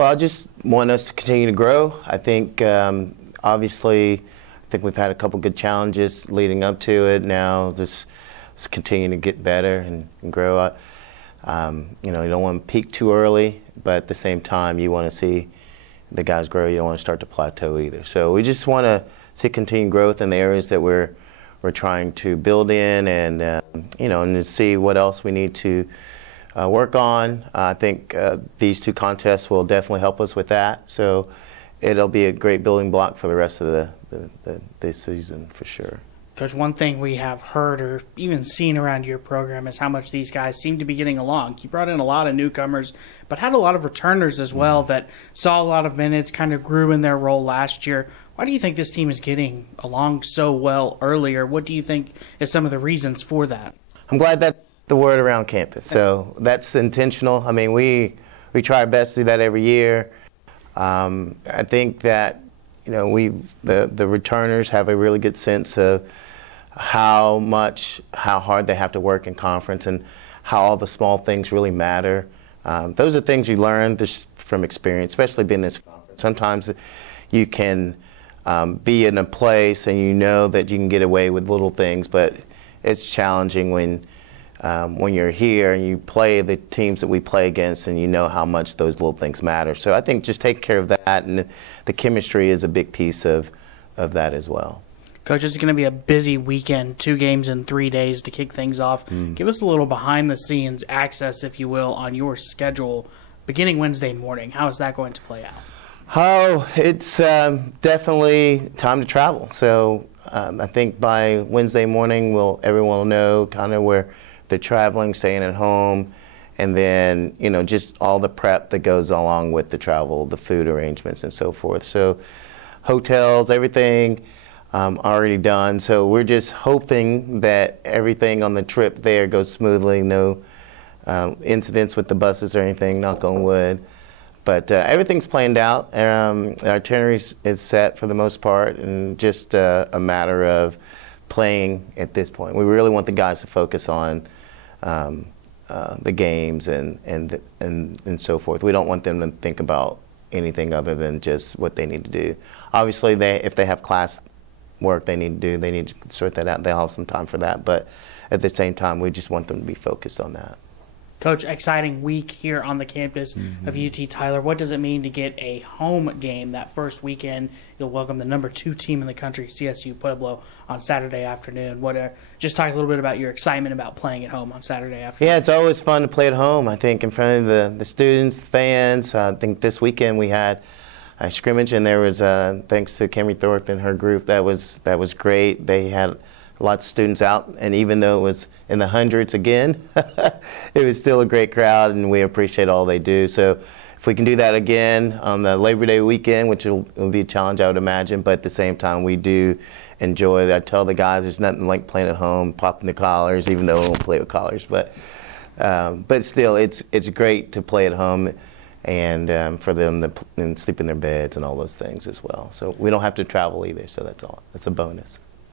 Well, I just want us to continue to grow. I think, obviously, I think we've had a couple good challenges leading up to it. Now, just continue to get better and grow. You know, you don't want to peak too early, but at the same time, you want to see the guys grow. You don't want to start to plateau either. So we just want to see continued growth in the areas that we're trying to build in, and you know, and to see what else we need to work on. I think these two contests will definitely help us with that. So it'll be a great building block for the rest of the season for sure. Coach, one thing we have heard or even seen around your program is how much these guys seem to be getting along. You brought in a lot of newcomers, but had a lot of returners as well that saw a lot of minutes, kind of grew in their role last year. Why do you think this team is getting along so well earlier? What do you think is some of the reasons for that? I'm glad that's the word around campus. So that's intentional. I mean, we try our best to do that every year. I think that, you know, the returners have a really good sense of how hard they have to work in conference and how all the small things really matter. Those are things you learn just from experience, especially being in this conference. Sometimes you can be in a place and you know that you can get away with little things, but it's challenging when you're here and you play the teams that we play against and you know how much those little things matter. So I think just take care of that, and the chemistry is a big piece of that as well. Coach, it's going to be a busy weekend, 2 games in 3 days to kick things off. Give us a little behind-the-scenes access, if you will, on your schedule beginning Wednesday morning. How is that going to play out? Oh, it's definitely time to travel. So I think by Wednesday morning, everyone will know kind of where they're traveling, staying at home, and then, you know, just all the prep that goes along with the travel, the food arrangements and so forth. So hotels, everything already done. So we're just hoping that everything on the trip there goes smoothly, no incidents with the buses or anything, knock on wood. But everything's planned out. Our itinerary is set for the most part, and just a matter of playing at this point. We really want the guys to focus on the games and so forth. We don't want them to think about anything other than just what they need to do. Obviously, if they have class work they need to do, they need to sort that out. They'll have some time for that, but at the same time, we just want them to be focused on that. Coach, exciting week here on the campus of UT Tyler. What does it mean to get a home game that first weekend? You'll welcome the number 2 team in the country, CSU Pueblo, on Saturday afternoon. Just talk a little bit about your excitement about playing at home on Saturday afternoon. Yeah, it's always fun to play at home, I think, in front of the students, the fans. I think this weekend we had a scrimmage, and there was, thanks to Camry Thorpe and her group, that was great. They had lots of students out, and even though it was in the hundreds again, it was still a great crowd, and we appreciate all they do. So if we can do that again on the Labor Day weekend, which will be a challenge, I would imagine, but at the same time, we do enjoy it. I tell the guys there's nothing like playing at home, popping the collars, even though we won't play with collars. But still, it's great to play at home, and for them to sleep in their beds and all those things as well. So we don't have to travel either, so that's a bonus.